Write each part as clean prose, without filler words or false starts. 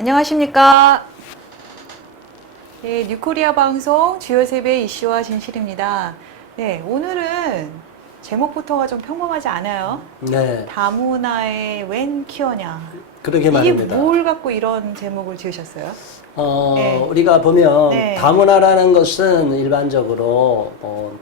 안녕하십니까. 네, 뉴코리아 방송 주요 세배 이슈와 진실입니다. 네, 오늘은 제목부터가 좀 평범하지 않아요. 네, 다문화의 웬 키어냐. 그러게 이게 말입니다. 뭘 갖고 이런 제목을 지으셨어요? 네. 우리가 보면 네. 다문화라는 것은 일반적으로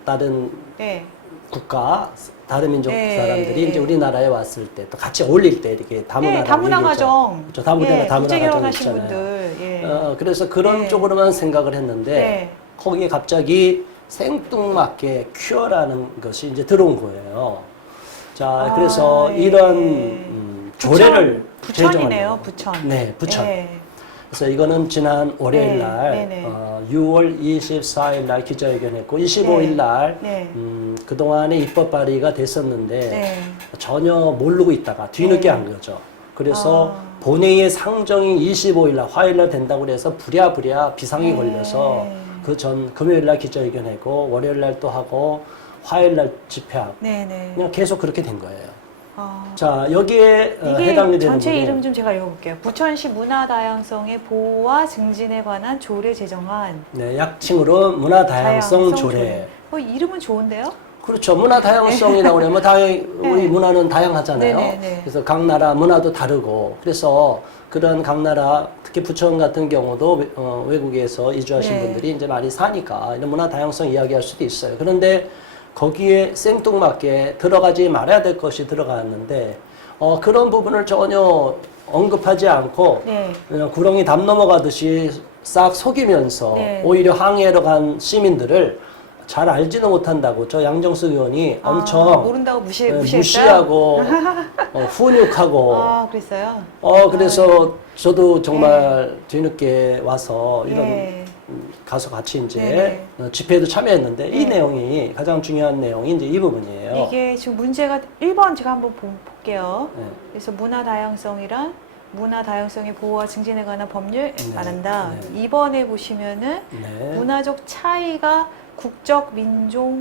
다른 네, 국가, 다른 민족 네. 사람들이 이제 우리나라에 왔을 때 또 같이 어울릴 때 이렇게 네, 다문화 가정. 그렇죠. 다문화 예, 가정 국제 결혼하신 있잖아요. 분들. 예. 그래서 그런 네. 쪽으로만 생각을 했는데 네. 거기에 갑자기 생뚱맞게 큐어라는 것이 이제 들어온 거예요. 자, 그래서 예. 이런 조례를 부천이네요, 제정하려고. 부천. 네, 부천. 예. 그래서 이거는 지난 월요일 날, 네, 네. 6월 24일 날 기자회견했고, 25일 날, 네. 그동안에 입법 발의가 됐었는데, 네. 전혀 모르고 있다가 뒤늦게 네. 한 거죠. 그래서 본회의의 상정이 25일 날, 화요일 날 된다고 그래서 부랴부랴 비상이 네. 걸려서 그 전 금요일 날 기자회견하고, 월요일 날 또 하고, 화요일 날 집회하고, 네, 네. 그냥 계속 그렇게 된 거예요. 아. 자, 여기에 이게 해당이 되는 전체 분이 이름 좀 제가 읽어볼게요. 부천시 문화다양성의 보호와 증진에 관한 조례 제정안. 네, 약칭으로 문화다양성 조례. 이름은 좋은데요? 그렇죠. 문화 다양성이라고 그러면 당연히 네. 우리 문화는 다양하잖아요. 네네네. 그래서 각 나라 문화도 다르고 그래서 그런 각 나라 특히 부천 같은 경우도 외국에서 이주하신 네. 분들이 이제 많이 사니까 이런 문화 다양성 이야기할 수도 있어요. 그런데 거기에 생뚱맞게 들어가지 말아야 될 것이 들어갔는데 그런 부분을 전혀 언급하지 않고 네. 그냥 구렁이 담 넘어가듯이 싹 속이면서 네. 오히려 항해로 간 시민들을 잘 알지도 못한다고 저 양정숙 의원이 엄청 모른다고 무시했어요? 무시하고 훈육하고 그랬어요? 그래서 저도 정말 뒤늦게 와서 이런 예. 가서 같이 이제 네네. 집회에도 참여했는데 이 네. 내용이 가장 중요한 내용이 이제 이 부분이에요. 이게 지금 문제가 1번 제가 한번 볼게요. 네. 그래서 문화 다양성이란 문화 다양성의 보호와 증진에 관한 법률 말한다. 네. 2번에 보시면은 네. 문화적 차이가 국적, 민족,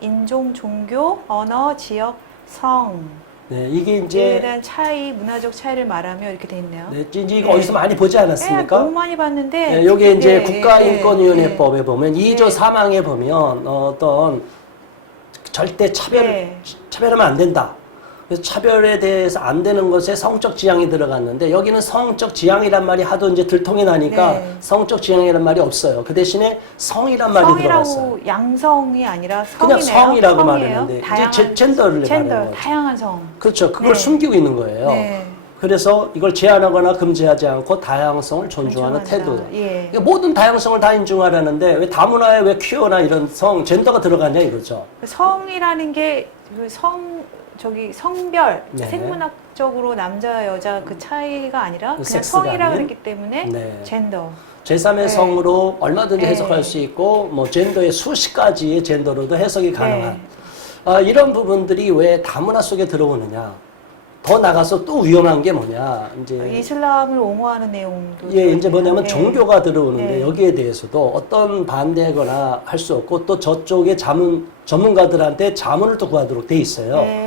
인종, 종교, 언어, 지역, 성. 네, 이게 에 이제 대한 차이, 문화적 차이를 말하면 이렇게 돼 있네요. 네, 이제 이거 어디서 많이 보지 않았습니까? 너무 많이 봤는데. 네, 여기 이제 네, 국가인권위원회법에 보면 네. 2조 3항에 보면 어떤 절대 차별하면 안 된다. 그래서 차별에 대해서 안 되는 것에 성적 지향이 들어갔는데 여기는 성적 지향이란 말이 하도 이제 들통이 나니까 네. 성적 지향이란 말이 없어요. 그 대신에 성이란 말이 들어갔어요. 성이라고 양성이 아니라 그냥 성이네요. 성이라고 성이에요. 말했는데 다양한 이제 젠더를 말하는 거죠. 다양한 성. 그렇죠. 그걸 네. 숨기고 있는 거예요. 네. 그래서 이걸 제한하거나 금지하지 않고 다양성을 존중하는 존중한다. 태도. 예. 그러니까 모든 다양성을 다 인정하라는데 왜 다문화에 왜 퀴어나 이런 성, 젠더가 들어가냐 이거죠. 성이라는 게 성별, 네. 생문학적으로 남자 여자 그 차이가 아니라 그냥 섹스가 성이라 아닌? 그랬기 때문에 네. 젠더. 제3의 네. 성으로 얼마든지 네. 해석할 수 있고 뭐 젠더의 수십 가지의 젠더로도 해석이 가능한 네. 이런 부분들이 왜 다문화 속에 들어오느냐. 더 나가서 또 위험한 게 뭐냐. 이제 이슬람을 옹호하는 내용도. 예, 이제 뭐냐면 네. 종교가 들어오는데 네. 여기에 대해서도 어떤 반대거나 할 수 없고 또 저쪽의 전문가들한테 자문을 또 구하도록 돼 있어요. 네.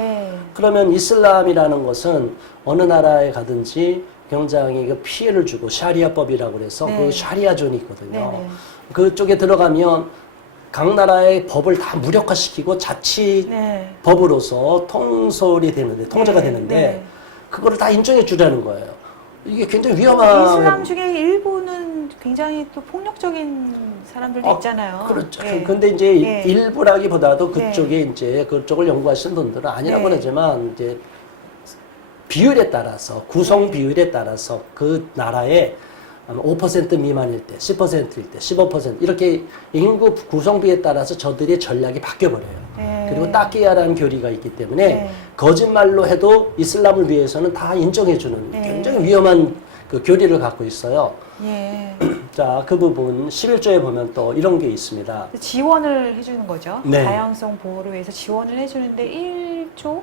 그러면 이슬람이라는 것은 어느 나라에 가든지 굉장히 그 피해를 주고 샤리아법이라고 그래서 네. 그 샤리아존이 있거든요. 네네. 그쪽에 들어가면 각 나라의 법을 다 무력화시키고 자치 네. 법으로서 통솔이 되는데 통제가 네, 되는데 네. 그거를 다 인정해 주라는 거예요. 이게 굉장히 위험한 이슬람 중에 일부는 굉장히 또 폭력적인 사람들도 있잖아요. 그렇죠. 예. 근데 이제 예. 일부라기보다도 네. 그쪽에 이제 그쪽을 연구하시는 분들은 아니라고 네. 그러지만 이제 비율에 따라서 구성 비율에 따라서 그 나라의 5% 미만일 때, 10%일 때, 15% 이렇게 인구 구성비에 따라서 저들의 전략이 바뀌어 버려요. 네. 그리고 따끼야라는 교리가 있기 때문에 네. 거짓말로 해도 이슬람을 위해서는 다 인정해주는 네. 굉장히 위험한 그 교리를 갖고 있어요. 예. 자, 그 부분 11조에 보면 또 이런 게 있습니다. 지원을 해주는 거죠. 네. 다양성 보호를 위해서 지원을 해주는데 1조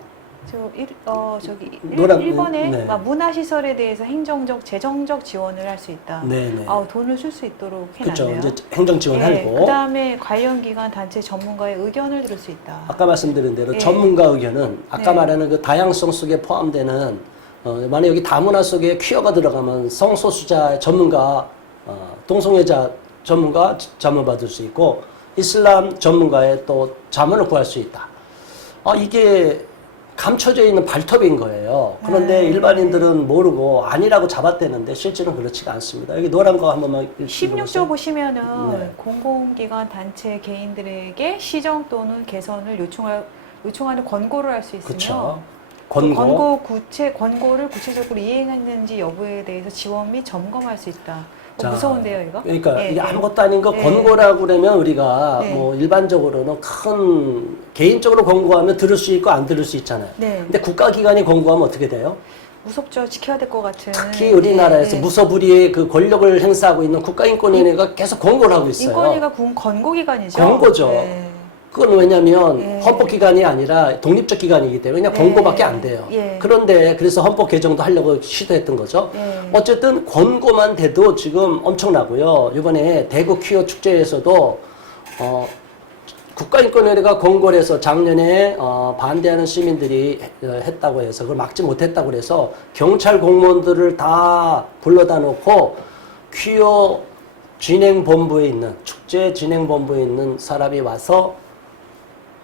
노란- 1번에 네. 문화시설에 대해서 행정적, 재정적 지원을 할 수 있다. 네네. 돈을 쓸 수 있도록 그렇죠. 해놨네요. 이제 행정 지원하고. 그 다음에 관련 기관, 단체 전문가의 의견을 들을 수 있다. 아까 말씀드린 대로 예. 전문가 의견은 아까 네. 말하는 그 다양성 속에 포함되는 만약 여기 다문화 속에 퀴어가 들어가면 성소수자 전문가, 동성애자 전문가 자문 받을 수 있고 이슬람 전문가의 또 자문을 구할 수 있다. 이게 감춰져 있는 발톱인 거예요. 그런데 일반인들은 모르고 아니라고 잡아대는데 실제는 그렇지가 않습니다. 여기 노란 거 한 번만 16조 보시면은 네. 공공기관 단체 개인들에게 시정 또는 개선을 요청하는 권고를 할 수 있으며 그렇죠. 그 권고. 권고를 구체적으로 이행했는지 여부에 대해서 지원 및 점검할 수 있다. 자, 무서운데요, 이거? 그러니까 예, 이게 예. 아무것도 아닌 거 예. 권고라고 그러면 우리가 네. 뭐 일반적으로는 큰 개인적으로 권고하면 들을 수 있고 안 들을 수 있잖아요. 네. 근데 국가기관이 권고하면 어떻게 돼요? 무섭죠. 지켜야 될 것 같은. 특히 우리나라에서 예, 예. 무소불위의 그 권력을 행사하고 있는 국가인권위원회가 계속 권고를 하고 있어요. 인권위가 권고기관이죠. 권고죠. 네. 그건 왜냐면 예. 헌법기관이 아니라 독립적 기관이기 때문에 그냥 예. 권고밖에 안 돼요. 예. 그런데 그래서 헌법 개정도 하려고 시도했던 거죠. 예. 어쨌든 권고만 돼도 지금 엄청나고요. 이번에 대구 퀴어 축제에서도 국가인권위원회가 권고를 해서 작년에 반대하는 시민들이 했다고 해서 그걸 막지 못했다고 그래서 경찰 공무원들을 다 불러다 놓고 퀴어 진행본부에 있는 축제 진행본부에 있는 사람이 와서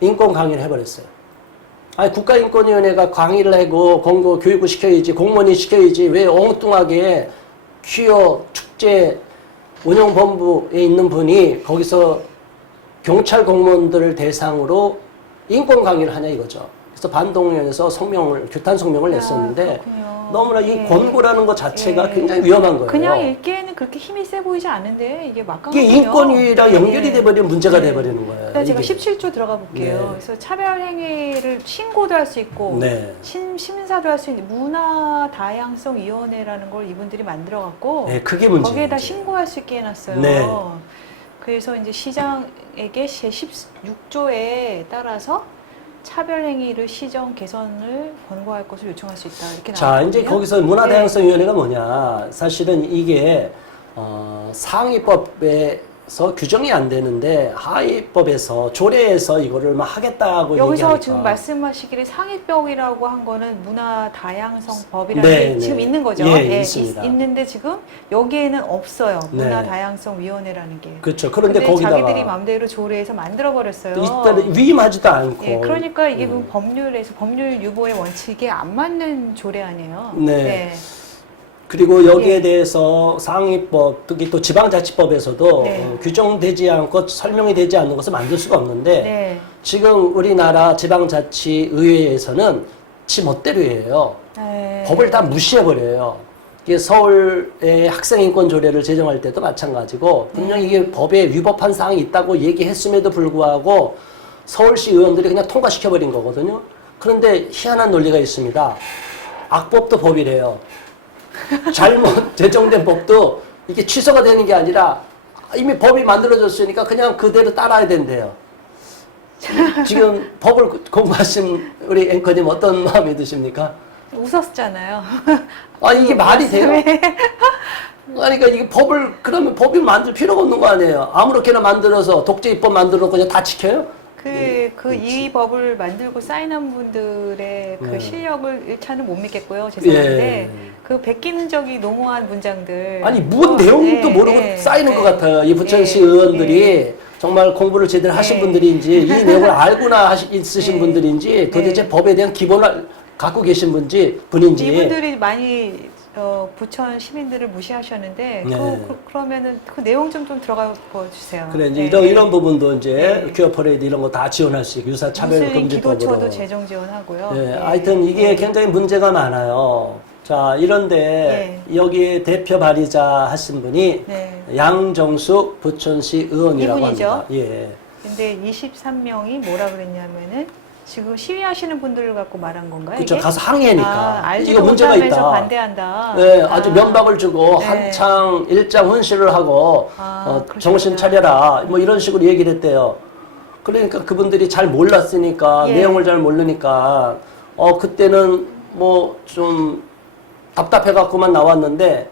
인권 강의를 해버렸어요. 아니 국가인권위원회가 강의를 하고 권고 교육을 시켜야지 공무원이 시켜야지 왜 엉뚱하게 퀴어 축제 운영본부에 있는 분이 거기서 경찰 공무원들을 대상으로 인권 강의를 하냐 이거죠. 그래서 반동위원회에서 규탄 성명을 냈었는데 그렇군요. 너무나 이 예. 권고라는 것 자체가 예. 굉장히 위험한 거예요. 그냥 읽기에는 그렇게 힘이 세 보이지 않은데 이게 막강하군요. 이게 인권위랑 연결이 돼버리면 문제가 예. 돼버리는 거예요. 일단 제가 이게. 17조 들어가 볼게요. 네. 그래서 차별 행위를 신고도 할 수 있고 네. 심사도 할 수 있는 문화 다양성 위원회라는 걸 이분들이 만들어 갖고 네, 그게 문제예요. 거기에다 신고할 수 있게 해놨어요. 네. 그래서 이제 시장에게 제 16조에 따라서 차별 행위를 시정 개선을 권고할 것을 요청할 수 있다 이렇게 자, 나왔거든요. 이제 거기서 문화다양성위원회가 뭐냐. 사실은 이게 상위법에서 규정이 안 되는데 하위법에서 조례에서 이거를 막 하겠다고 여기서 얘기하니까. 지금 말씀하시기를 상위법이라고 한 거는 문화 다양성 법이라는 네, 게 네. 지금 있는 거죠. 예, 있습니다. 있는데 지금 여기에는 없어요. 문화 네. 다양성 위원회라는 게. 그렇죠. 그런데 근데 거기다가 자기들이 마음대로 조례해서 만들어 버렸어요. 일단 위임하지도 않고. 예, 그러니까 이게 법률에서 법률 유보의 원칙에 안 맞는 조례 아니에요. 네. 그리고 여기에 예. 대해서 상위법, 특히 또 지방자치법에서도 네. 규정되지 않고 설명이 되지 않는 것을 만들 수가 없는데 네. 지금 우리나라 지방자치의회에서는 지 멋대로 해요. 네. 법을 다 무시해버려요. 이게 서울의 학생인권조례를 제정할 때도 마찬가지고 분명히 이게 법에 위법한 사항이 있다고 얘기했음에도 불구하고 서울시 의원들이 그냥 통과시켜버린 거거든요. 그런데 희한한 논리가 있습니다. 악법도 법이래요. 잘못 제정된 법도 이게 취소가 되는 게 아니라 이미 법이 만들어졌으니까 그냥 그대로 따라야 된대요. 지금 법을 공부하신 우리 앵커님 어떤 마음이 드십니까? 웃었잖아요. 아, 이게 말이 돼요? 그러니까 이게 그러면 법을 만들 필요가 없는 거 아니에요? 아무렇게나 만들어서 독재 입법 만들어 그냥 다 지켜요? 이 법을 만들고 사인한 분들의 그 네. 실력을 일차는 못 믿겠고요. 죄송한데, 예. 그 베끼는 적이 농후한 문장들. 아니, 무슨 내용도 모르고 쌓이는 것 같아요. 이 부천시 의원들이 정말 공부를 제대로 하신 분들인지, 이 내용을 알고나 있으신 분들인지, 도대체 법에 대한 기본을 갖고 계신 분인지. 이분들이 많이 부천 시민들을 무시하셨는데 네. 그러면은 그 내용 좀 들어가 주세요. 그래, 이제 네. 이런 부분도 이제 네. 퀴어 퍼레이드 이런 거 다 지원할 수 있고, 유사 차별 무슬림 금지법으로. 기도처도 재정 지원하고요. 예, 네. 하여튼 이게 굉장히 문제가 많아요. 자, 이런데 여기에 대표 발의자 하신 분이 네. 양정숙 부천시 의원이라고 이분이죠? 합니다. 예. 근데 23명이 뭐라 그랬냐면은 지금 시위하시는 분들을 갖고 말한 건가요? 그렇죠. 이게? 가서 항의하니까. 알지도 이거 문제가 못하면서 있다. 반대한다. 네, 아주 면박을 주고 네. 한창 일장 훈시를 하고 그러셨구나. 정신 차려라 뭐 이런 식으로 얘기를 했대요. 그러니까 그분들이 잘 몰랐으니까 예. 내용을 잘 모르니까 그때는 뭐 좀 답답해 갖고만 나왔는데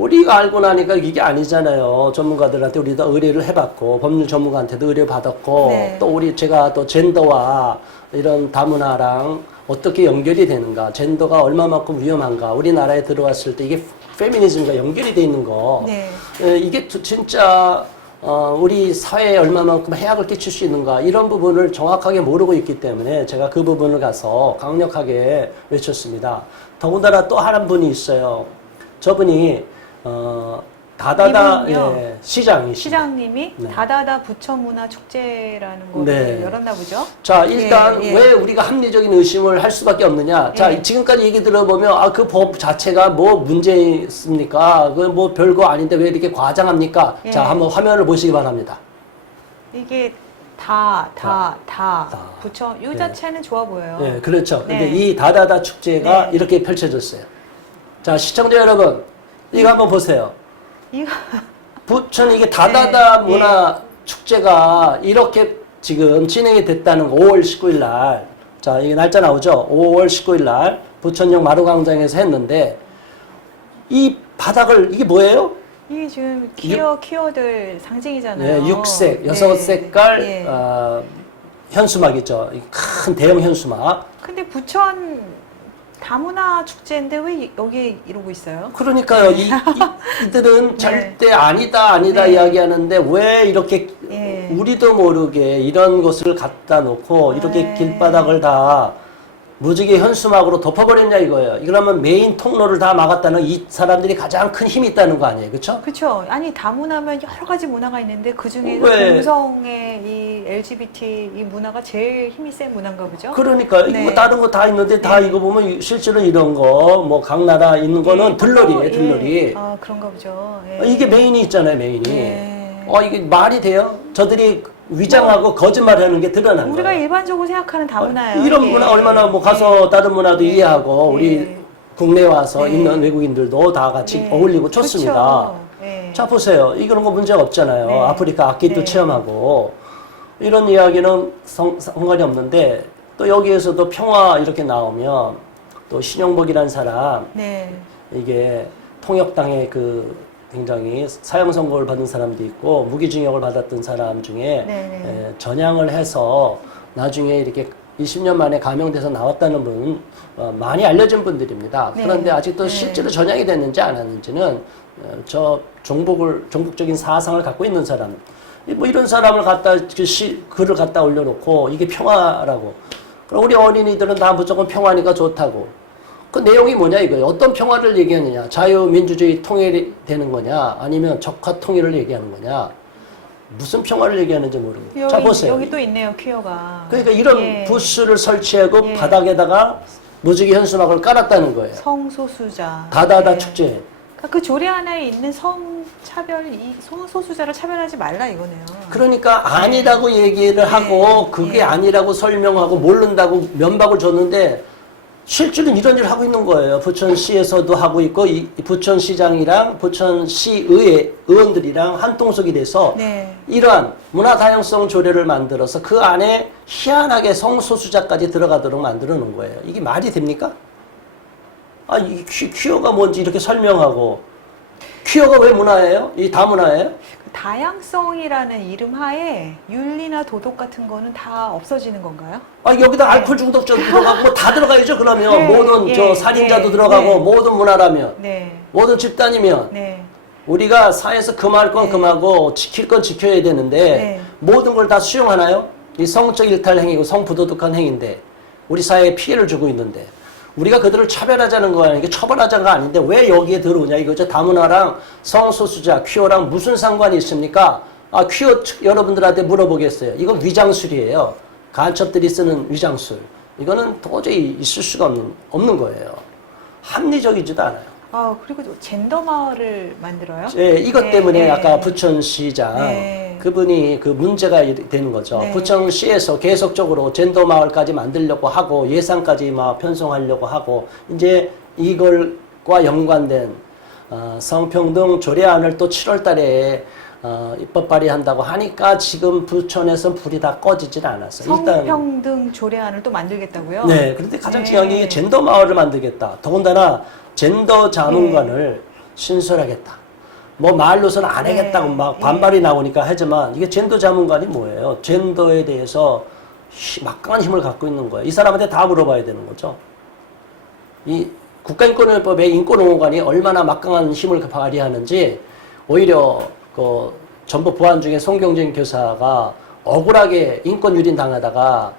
우리가 알고 나니까 이게 아니잖아요. 전문가들한테 우리도 의뢰를 해봤고 법률 전문가한테도 의뢰 받았고 네. 또 제가 또 젠더와 이런 다문화랑 어떻게 연결이 되는가, 젠더가 얼마만큼 위험한가, 우리나라에 들어왔을 때 이게 페미니즘과 연결이 돼 있는 거, 네. 이게 진짜 우리 사회에 얼마만큼 해악을 끼칠 수 있는가 이런 부분을 정확하게 모르고 있기 때문에 제가 그 부분을 가서 강력하게 외쳤습니다. 더군다나 또 한 분이 있어요. 저분이 다다다 이분요? 시장이십니다. 시장님이 네. 다다다 부천문화 축제라는 거를 네. 열었나 보죠? 자, 일단 예, 예. 왜 우리가 합리적인 의심을 할 수밖에 없느냐? 자, 예. 지금까지 얘기 들어보면 그 법 자체가 뭐 문제 있습니까? 그 뭐 별거 아닌데 왜 이렇게 과장합니까? 예. 자, 한번 화면을 보시기 바랍니다. 이게 다. 부천 이 네. 자체는 좋아 보여요. 네, 그렇죠. 네. 근데 이 다다다 축제가 네. 이렇게 펼쳐졌어요. 자, 시청자 여러분, 이거 한번 보세요. 이거 부천 이게 다다다 네, 문화 축제가 이렇게 지금 진행이 됐다는 거, 5월 19일 날. 자, 이게 날짜 나오죠? 5월 19일 날 부천역 마루광장에서 했는데 이 바닥을 이게 뭐예요? 이게 지금 퀴어들 상징이잖아요. 네, 육색, 네. 여섯 색깔 예. 현수막이죠. 큰 대형 현수막. 근데 부천 다문화 축제인데 왜 여기 이러고 있어요? 그러니까요. 이들은 절대 아니다 네. 이야기하는데 왜 이렇게 예. 우리도 모르게 이런 것을 갖다 놓고 이렇게 네. 길바닥을 다 무지개 현수막으로 덮어버렸냐 이거예요. 그러면 메인 통로를 다 막았다는 이 사람들이 가장 큰 힘이 있다는 거 아니에요. 그렇죠? 그렇죠. 아니 다문화면 여러 가지 문화가 있는데 그 중에서 왜? 동성의 이 LGBT 이 문화가 제일 힘이 센 문화인가 보죠? 그러니까 네. 이거 다른 거 다 있는데 다 이거 보면 실제로 이런 거 뭐 각 나라 있는 거는 들러리예요. 들러리. 아 그런가 보죠. 예. 이게 메인이 있잖아요. 메인이. 예. 이게 말이 돼요? 저들이 위장하고 거짓말하는 게 드러난 거예요. 우리가 일반적으로 생각하는 다문화예요. 이런 이게. 문화 얼마나 뭐 가서 다른 문화도 이해하고 예. 우리 국내에 와서 예. 있는 외국인들도 다 같이 예. 어울리고 좋습니다. 그렇죠. 예. 자 보세요. 이런 거 문제가 없잖아요. 네. 아프리카 악기도 네. 체험하고 이런 이야기는 상관이 없는데 또 여기에서도 평화 이렇게 나오면 또 신영복이라는 사람 네. 이게 통역당에 굉장히 사형 선고를 받은 사람도 있고 무기징역을 받았던 사람 중에 네. 전향을 해서 나중에 이렇게 20년 만에 감형돼서 나왔다는 분 많이 알려진 분들입니다. 네. 그런데 아직도 네. 실제로 전향이 됐는지 안 했는지는 저 종북적인 사상을 갖고 있는 사람 뭐 이런 사람을 갖다 글을 갖다 올려놓고 이게 평화라고. 그럼 우리 어린이들은 다 무조건 평화니까 좋다고. 그 내용이 뭐냐 이거예요. 어떤 평화를 얘기하느냐. 자유민주주의 통일이 되는 거냐. 아니면 적화 통일을 얘기하는 거냐. 무슨 평화를 얘기하는지 모르고. 자 보세요. 여기 또 있네요, 퀴어가. 그러니까 이런 예. 부스를 설치하고 예. 바닥에다가 무지개 현수막을 깔았다는 거예요. 성소수자. 다다다 예. 축제. 그러니까 그 조례 안에 있는 성소수자를 차별하지 말라 이거네요. 그러니까 아니라고 얘기를 하고 그게 예. 아니라고 설명하고 모른다고 면박을 줬는데 실제로 이런 일을 하고 있는 거예요. 부천시에서도 하고 있고 이 부천시장이랑 부천시의회 의원들이랑 한통속이 돼서 네. 이러한 문화다양성 조례를 만들어서 그 안에 희한하게 성소수자까지 들어가도록 만들어 놓은 거예요. 이게 말이 됩니까? 이 퀴어가 뭔지 이렇게 설명하고 퀴어가 왜 문화예요? 이 다문화예요? 다양성이라는 이름 하에 윤리나 도덕 같은 거는 다 없어지는 건가요? 여기다 알코올 중독자도 들어가고 뭐 다 들어가야죠. 그러면 네, 모든 예, 살인자도 예, 들어가고 네. 모든 문화라면 네. 모든 집단이면 네. 우리가 사회에서 금할 건 네. 금하고 지킬 건 지켜야 되는데 네. 모든 걸 다 수용하나요? 이 성적 일탈 행위고 성부도덕한 행위인데 우리 사회에 피해를 주고 있는데 우리가 그들을 차별하자는 거 아니고 처벌하자는 거 아닌데 왜 여기에 들어오냐 이거죠. 다문화랑 성소수자, 퀴어랑 무슨 상관이 있습니까? 퀴어 여러분들한테 물어보겠어요. 이거 위장술이에요. 간첩들이 쓰는 위장술. 이거는 도저히 있을 수가 없는 거예요. 합리적이지도 않아요. 그리고 젠더 마을을 만들어요? 예, 이것 네, 때문에 네. 아까 부천시장 네. 그분이 그 문제가 되는 거죠. 네. 부천시에서 계속적으로 젠더 마을까지 만들려고 하고 예산까지 막 편성하려고 하고 이제 이걸과 연관된 성평등 조례안을 또 7월 달에 입법 발의한다고 하니까 지금 부천에서 불이 다 꺼지질 않았어요. 성평등 조례안을 또 만들겠다고요? 네, 그런데 가장 네. 중요한 게 젠더 마을을 만들겠다. 더군다나 젠더 자문관을 신설하겠다. 뭐 말로서는 안 하겠다고 네. 막 반발이 나오니까 하지만 이게 젠더 자문관이 뭐예요? 젠더에 대해서 막강한 힘을 갖고 있는 거예요. 이 사람한테 다 물어봐야 되는 거죠. 이 국가인권위원회법의 인권옹호관이 얼마나 막강한 힘을 발휘하는지 오히려 그 전북 부안 중에 송경진 교사가 억울하게 인권유린 당하다가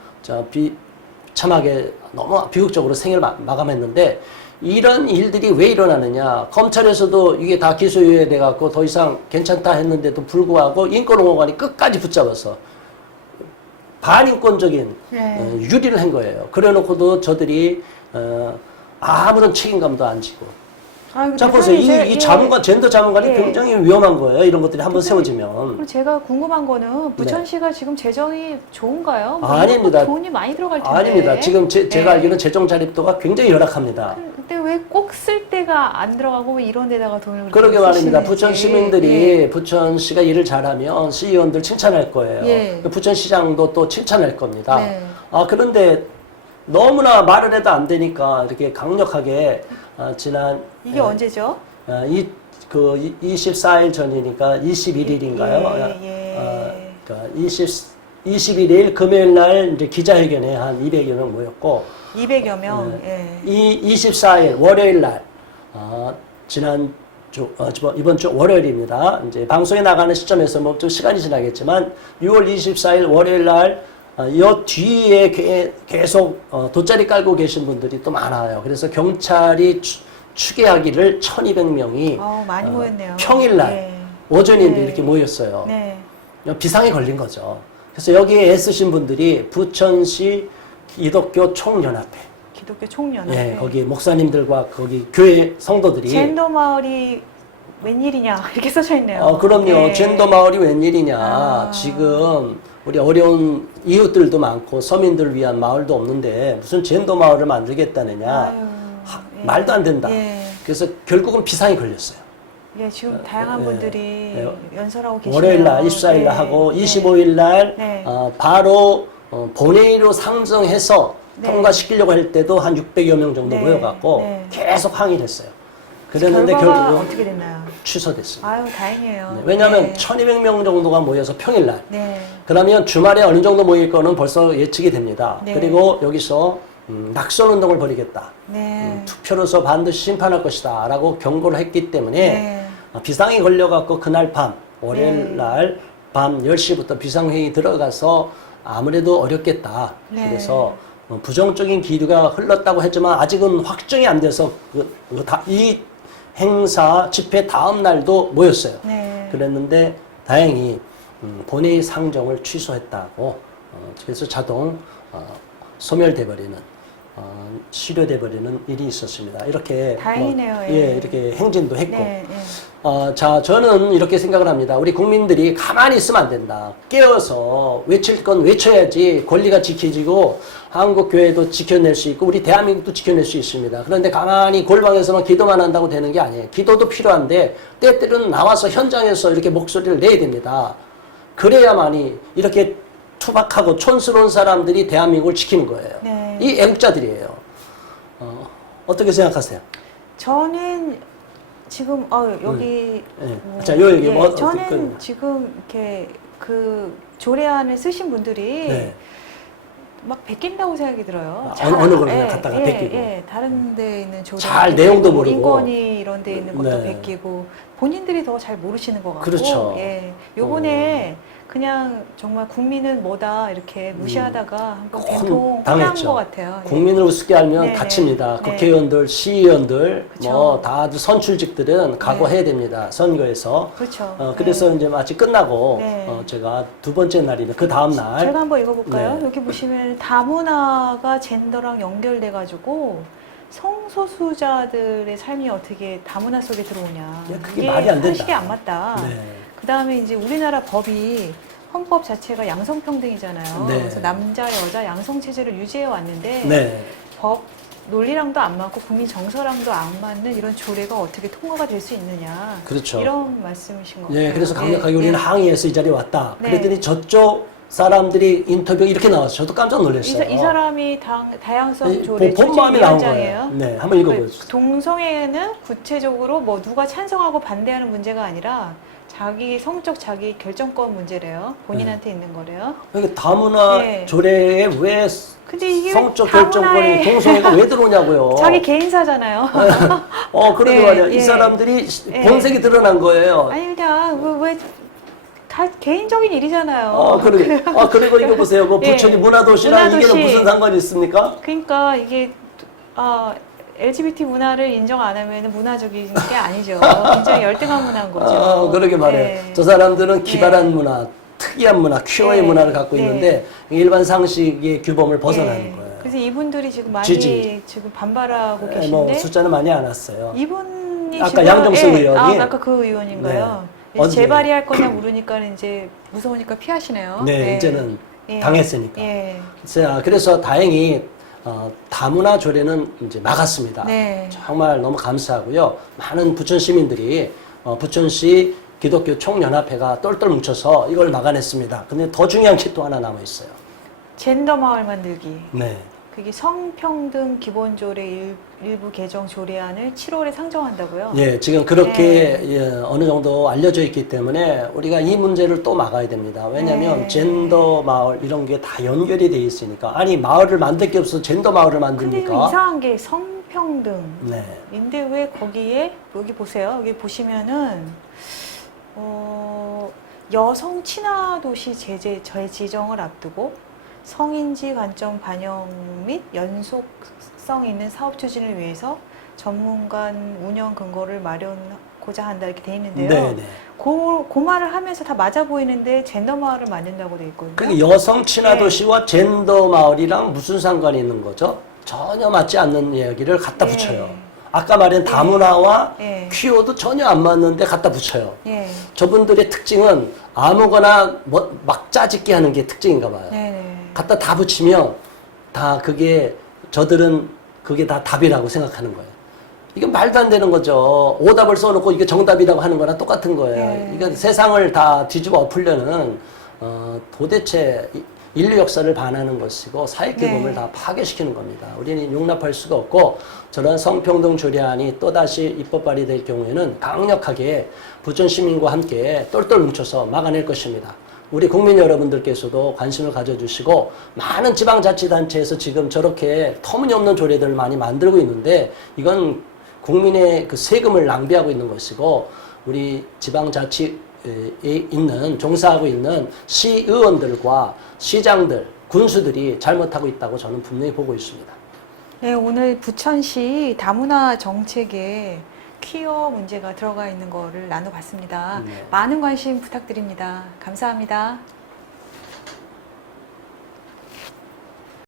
참하게 너무 비극적으로 생을 마감했는데 이런 일들이 왜 일어나느냐. 검찰에서도 이게 다 기소유예 갖고 더 이상 괜찮다 했는데도 불구하고 인권옹호관이 끝까지 붙잡아서 반인권적인 네. 유리를 한 거예요. 그래 놓고도 저들이 아무런 책임감도 안 지고. 아이고, 자, 보세요. 대표님, 이 자문관, 젠더 자문관이 예. 굉장히 위험한 거예요. 이런 것들이 한번 대표님, 세워지면. 그럼 제가 궁금한 거는 부천시가 지금 재정이 좋은가요? 뭐 아닙니다. 돈이 많이 들어갈 텐데. 아닙니다. 지금 제가 네. 알기로는 재정 자립도가 굉장히 열악합니다. 근데 왜 꼭 쓸 때가 안 들어가고 왜 이런 데다가 돈을 그러게 말입니다. 쓰시는지. 부천 시민들이 부천시가 일을 잘하면 시의원들 칭찬할 거예요. 예. 부천시장도 또 칭찬할 겁니다. 네. 그런데 너무나 말을 해도 안 되니까 이렇게 강력하게 지난 이게 언제죠? 24일 전이니까 21일인가요? 예. 그러니까 21일 금요일 날 이제 기자회견에 한 200여 명 모였고 200여 명. 네. 예. 이 24일 월요일 날 이번 주 월요일입니다. 이제 방송에 나가는 시점에서 뭐 좀 시간이 지나겠지만 6월 24일 월요일 날 이 뒤에 계속 돗자리 깔고 계신 분들이 또 많아요. 그래서 경찰이 추계하기를 1,200명이 많이 모였네요. 평일날 예. 오전인데 네. 이렇게 모였어요. 네. 비상이 걸린 거죠. 그래서 여기에 애쓰신 분들이 부천시 기독교 총연합회, 기독교 총연합회. 거기 목사님들과 거기 교회 성도들이 젠더 마을이 웬일이냐 이렇게 써져 있네요. 그럼요. 예. 젠더 마을이 웬일이냐. 지금 우리 어려운 이웃들도 많고 서민들을 위한 마을도 없는데 무슨 젠더 마을을 만들겠다느냐. 예. 말도 안 된다. 예. 그래서 결국은 비상이 걸렸어요. 예, 지금 다양한 분들이 연설하고 계시네요. 월요일 날 24일 날 하고 25일 날 네. 바로 본회의로 상정해서 네. 통과시키려고 할 때도 한 600여 명 정도 네. 모여갖고 네. 계속 항의를 했어요. 그랬는데 결과가 결국은 어떻게 됐나요? 취소됐습니다. 아유, 다행이에요. 네, 왜냐하면 네. 1200명 정도가 모여서 평일날 네. 그러면 주말에 어느 정도 모일 거는 벌써 예측이 됩니다. 네. 그리고 여기서 낙선운동을 벌이겠다. 네. 투표로서 반드시 심판할 것이다 라고 경고를 했기 때문에 네. 비상이 걸려갖고 그날 밤 월요일 네. 날 밤 10시부터 비상회의 들어가서 아무래도 어렵겠다. 네. 그래서 부정적인 기류가 흘렀다고 했지만 아직은 확정이 안 돼서 이 행사 집회 다음 날도 모였어요. 네. 그랬는데 다행히 본회의 상정을 취소했다고 그래서 자동 소멸돼버리는 실효돼버리는 일이 있었습니다. 이렇게 다행이네요. 이렇게 행진도 했고 네. 네. 자, 저는 이렇게 생각을 합니다. 우리 국민들이 가만히 있으면 안 된다. 깨어서 외칠 건 외쳐야지 권리가 지켜지고 한국교회도 지켜낼 수 있고 우리 대한민국도 지켜낼 수 있습니다. 그런데 가만히 골방에서만 기도만 한다고 되는 게 아니에요. 기도도 필요한데 때때로는 나와서 현장에서 이렇게 목소리를 내야 됩니다. 그래야만이 이렇게 투박하고 촌스러운 사람들이 대한민국을 지키는 거예요. 네. 이 애국자들이에요. 어떻게 생각하세요? 저는 지금 여기 자, 요 얘기 저는 지금 이렇게 그 조례안을 쓰신 분들이 막 베낀다고 생각이 들어요. 어느 걸 그냥 갖다가 베끼고. 다른 데 있는 조례 잘 내용도 모르고. 인권위 이런 데 있는 것도 네. 베끼고 본인들이 더 잘 모르시는 것 같고. 그렇죠. 요번에 그냥 정말 국민은 뭐다 이렇게 무시하다가 한번 된통 당했죠. 당한 것 같아요. 국민을 우습게 알면 네네. 다칩니다. 네. 국회의원들, 시의원들, 그쵸. 뭐 다들 선출직들은 각오해야 됩니다. 선거에서. 그렇죠. 그래서 이제 마치 끝나고 네. 제가 두 번째 날이면 그 다음 날 제가 한번 읽어볼까요? 네. 여기 보시면 다문화가 젠더랑 연결돼가지고 성소수자들의 삶이 어떻게 다문화 속에 들어오냐. 그게 이게 말이 안 된다. 상식이 안 맞다. 네. 그 다음에 이제 우리나라 법이 헌법 자체가 양성평등이잖아요. 네. 그래서 남자, 여자 양성체제를 유지해 왔는데 네. 법 논리랑도 안 맞고 국민 정서랑도 안 맞는 이런 조례가 어떻게 통과가 될 수 있느냐. 그렇죠. 이런 말씀이신 것 같아요. 네, 그래서 강력하게 네, 우리는 네. 항의해서 이 자리에 왔다. 네. 그랬더니 저쪽 사람들이 인터뷰 이렇게 나왔어요. 저도 깜짝 놀랐어요. 이 사람이 다양성 조례 본 마음이 나온 위원장이에요. 거예요. 네, 한번 읽어보세요. 동성애는 구체적으로 뭐 누가 찬성하고 반대하는 문제가 아니라 자기 결정권 문제래요. 본인한테 있는 거래요. 그러니까 다문화 네. 조례에 왜 근데 이게 성적 다문화에- 결정권이 동성애가 왜 들어오냐고요. 자기 개인사잖아요. 그러게 네, 말이야. 이 예. 사람들이 예. 본색이 드러난 거예요. 아니 그냥 다 개인적인 일이잖아요. 그러게. 그리고 이거 보세요. 뭐 예. 부천이 문화도시랑 이게 문화도시. 무슨 상관이 있습니까? 그러니까 이게 LGBT 문화를 인정 안 하면 문화적인 게 아니죠. 굉장히 열등한 문화인 거죠. 그러게 말이에요. 네. 저 사람들은 기발한 문화, 특이한 문화, 퀴어의 네. 문화를 갖고 네. 있는데 일반 상식의 규범을 벗어나는 예. 거예요. 그래서 이분들이 지금 많이 지지. 지금 반발하고 뭐 계신데 숫자는 많이 안 왔어요. 이분이 아까 지금 양정수 의원이? 아까 그 의원인가요? 네. 언제? 재발의할 거냐 물으니까 이제 무서우니까 피하시네요. 네, 이제는 예. 당했으니까. 예. 그래서 다행히 다문화 조례는 이제 막았습니다. 네. 정말 너무 감사하고요. 많은 부천 시민들이 부천시 기독교 총연합회가 똘똘 뭉쳐서 이걸 막아냈습니다. 근데 더 중요한 게 또 하나 남아 있어요. 젠더 마을 만들기. 네. 그게 성평등 기본조례 일부 개정 조례안을 7월에 상정한다고요? 예, 지금 그렇게 어느 정도 알려져 있기 때문에 우리가 이 문제를 또 막아야 됩니다. 왜냐하면 네. 젠더 마을 이런 게 다 연결이 돼 있으니까. 아니 마을을 만들 게 없어서 젠더 마을을 근데 좀 만듭니까? 이상한 게 성평등. 네. 인데 왜 거기에 여기 보세요. 여기 보시면은 여성 친화 도시 재지정을 앞두고 성인지 관점 반영 및 연속성 있는 사업 추진을 위해서 전문간 운영 근거를 마련하고자 한다 이렇게 돼 있는데요. 네, 네. 그 말을 하면서 다 맞아 보이는데 젠더 마을을 만든다고 돼 있거든요. 그 여성 친화 네. 도시와 젠더 마을이랑 무슨 상관이 있는 거죠? 전혀 맞지 않는 이야기를 갖다 네. 붙여요. 아까 말한 다문화와 네. 퀴어도 전혀 안 맞는데 갖다 붙여요. 예. 저분들의 특징은 아무거나 막 짜집기 하는 게 특징인가 봐요. 네네. 갖다 다 붙이면 다 저들은 그게 다 답이라고 생각하는 거예요. 이게 말도 안 되는 거죠. 오답을 써놓고 이게 정답이라고 하는 거랑 똑같은 거예요. 네. 이건 세상을 다 뒤집어 엎으려는 도대체 인류 역사를 반하는 것이고 사회 규범을 네. 다 파괴시키는 겁니다. 우리는 용납할 수가 없고 저런 성평등 조례안이 또다시 입법 발의될 경우에는 강력하게 부천 시민과 함께 똘똘 뭉쳐서 막아낼 것입니다. 우리 국민 여러분들께서도 관심을 가져주시고 많은 지방자치단체에서 지금 저렇게 터무니없는 조례들을 많이 만들고 있는데 이건 국민의 그 세금을 낭비하고 있는 것이고 우리 지방자치에 종사하고 있는 시의원들과 시장들, 군수들이 잘못하고 있다고 저는 분명히 보고 있습니다. 네, 오늘 부천시 다문화 정책에 퀴어 문제가 들어가 있는 거를 나눠봤습니다. 네. 많은 관심 부탁드립니다. 감사합니다.